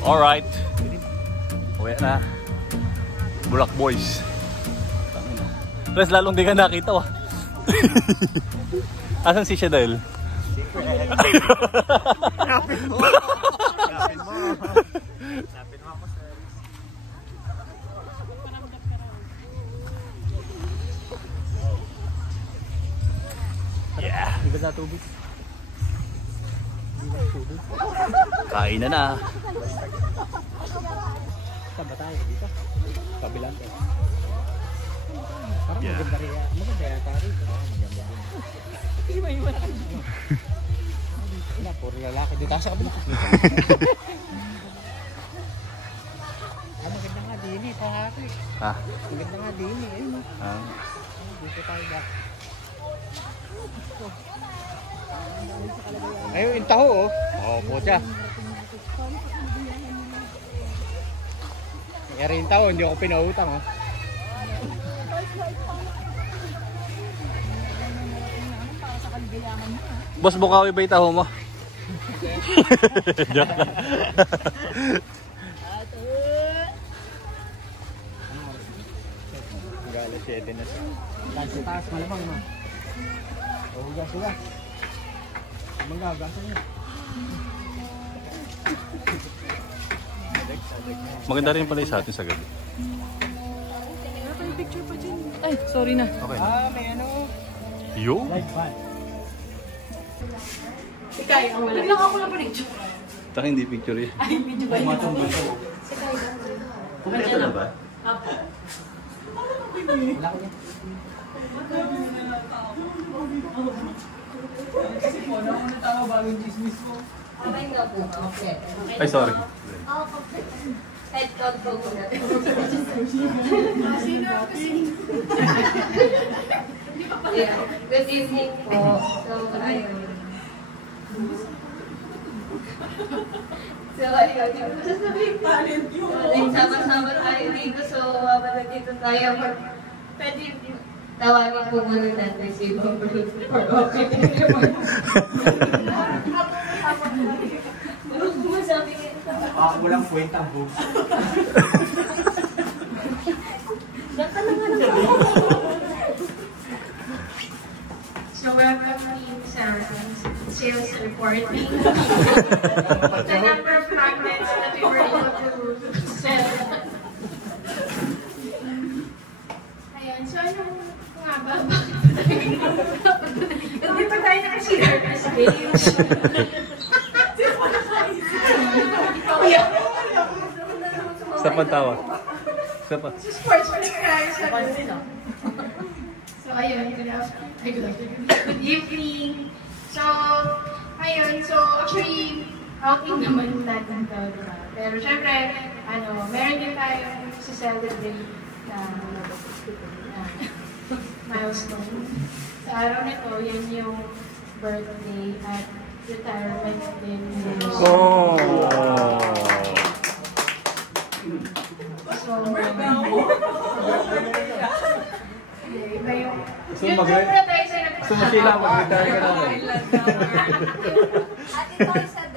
Alright. Uwi na. Bulak boys. Plus lalong di ka nakita oh. Asan si Shadel? Lapin mo. Lapin mo. Lapin mo ako sir. Yeah. Hindi ba tubig? Kain na. Saan ba tayo dito? Kabilang tayo. Parang maganda rin. Maganda yata rin. Maganda rin. Iba-iba na kayo. Wala, puro lalaki. Dito sa kabila. Maganda nga din eh. Pahari. Ha? Maganda nga din eh. Ayun o. Dito tayo ba? Ayun, yung taho oh. Oo, pucha. Kaya yung taho, hindi ako pinautang oh. Boss, bukawi ba itaho mo? Joke. Gala 7 na siya. Taas malamang no. Hugas. Manggagasan niya. Maganda rin pala sa atin sa gabi. Picture pa dyan. Ay, sorry na. Okay. May ano. Yo? Live band. Ikay, ang wala. Biglang ako lang pa picture. Taka hindi picture eh. Ay, video ba yun? Kumain ka na ba? Apo. Wala ko niya. Kasi po, nakakatawa bagong chismis ko. Okay nga po. Okay. Ay, sorry. Head count po ko na. Good evening po. So, ayun. Sasabihin talent yun. Sama-sama tayo dito. So, habang nandito tayo, pwede tawagin po muna natin si Bob Bruce for okay. Walang kwenta ang books. Gata na nga naman. So, welcome sa sales reporting. The number of magnets that we were able to sell. Ayan, so ano nga ba? Hindi pa tayo nakasira sa games. Sa pantawa. Sa pa. So, sports pa rin tayo sa So, ayun, good evening. So, ayun, so actually, outing naman natin to, diba? Pero syempre, meron din tayong celebrate na milestone. Sa araw nito, yan yung birthday at retirement din. Oh! So, iba yung... So, Yun muna tayo sa Sumasila, mag-retire ka naman. Ate Toy said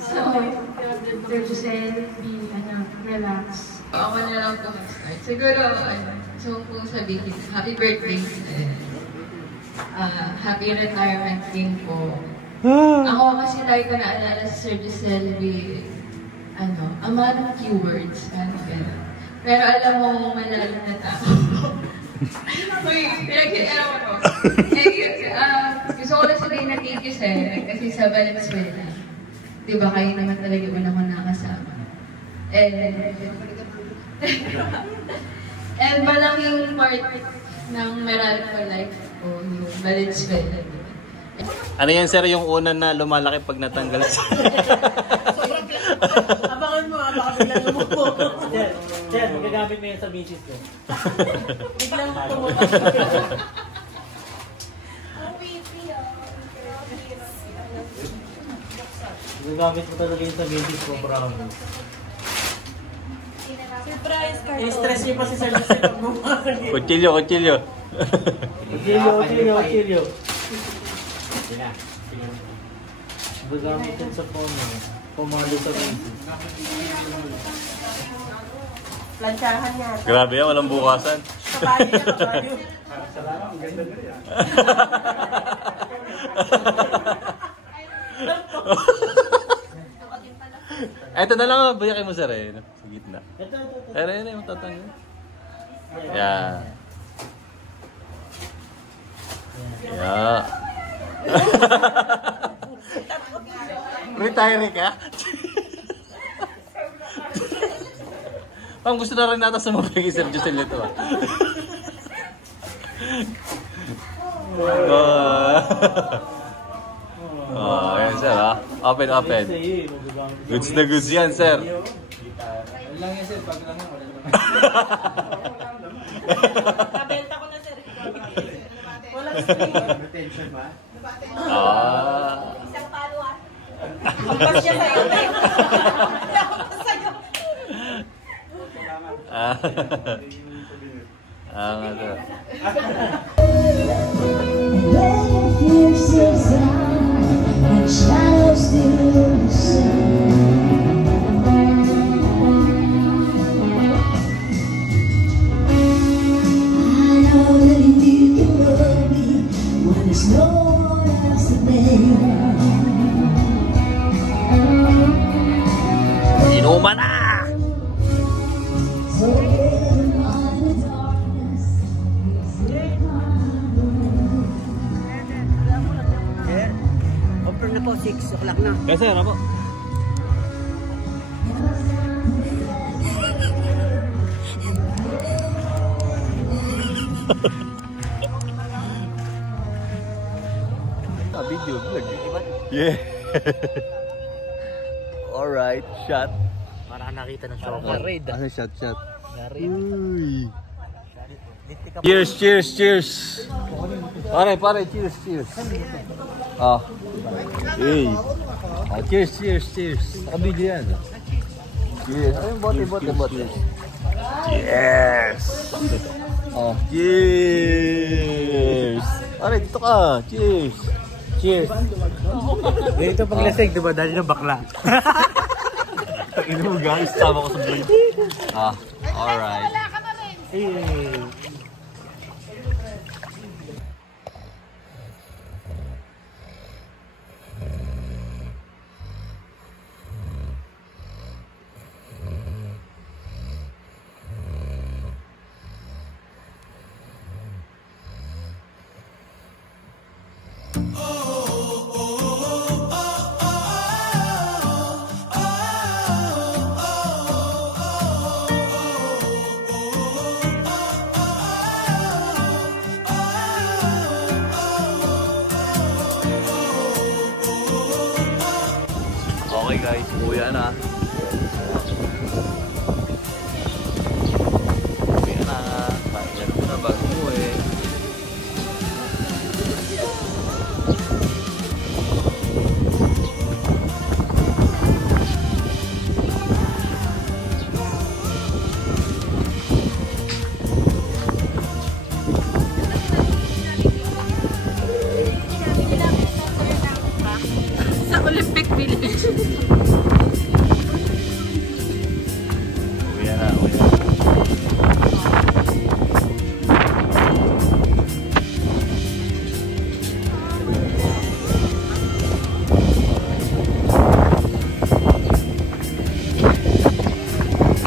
So, Giselle, relax. Ako na lang po mag-start. Siguro, so kung sabihin, happy birthday. Happy retirement din po. Ako kasi lagi ko naalala si Sir Giselle a man of few words. Pero alam mo, malalim na tao. Uy, pinag-iaraw ko. Gusto ko lang sabihin na thank you, sir. Kasi sa Valenzuela, di ba kayo naman talaga una ko nakasama. And malaking part ng Meralco life ko, yung Valenzuela. Ano yan sir, yung una na lumalaki pag natanggal sa... Abangan mo, baka biglang lumupo. Jen, magagamit mo yan sa misis ko. Biglang lumupo. Magagamit mo talaga yun sa misis ko, brown. Surprise, Carlo. I-stress niyo pa si Sir Jose pag bumasag. Kutsilyo. Kutsilyo. Gagamit yan sa phone mo. Pumalo sa Macy's. Planchahan niya. Grabe yan, walang bukasan. Kabayo niya, kabayo. Salamat, ang ganda na yan. Eto na lang, bayakin mo sir eh. Sa gitna. Ito. Pero yun yung tatanggal. Yan. Yeah. Retire ka? Pang gusto na rin natin sumabay kay Sir Josel ito ah. Oh, ayan sir ah. Open. Goods na goods yan sir. Lang yan sir, pag lang yan, wala naman. Nabenta ko na sir. Walang screen. Retention ba? Isang paluan. Pagpas siya sa'yo. Pagpas sa'yo. Sir. Inuman na! Open na po, 6 o'clock na. Kasi ano po? Video vlog. Yeah. Alright, shot. Para nakita ng show. Ano shot? Garid. Uy. Cheers. Pare, cheers. Ah. Hey. Ah, cheers. Nakabidyo yan. Cheers. Ayun, bote. Cheers. Oh, cheers. Pare, dito ka. Cheers. Dito paglasig, diba? Dahil ng bakla. Ino mo guys, sama ko sa vlog. Ah, alright. Okay guys, uwi na. Pahingan ko na bago umuwi. Sa Olympic Village. Uwi na.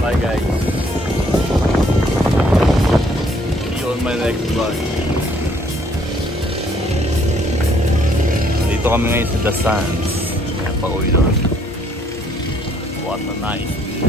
Bye guys. See you on my next vlog. Dito kami ngayon sa The Sands. Kaya pa-uwi doon. What a nice view.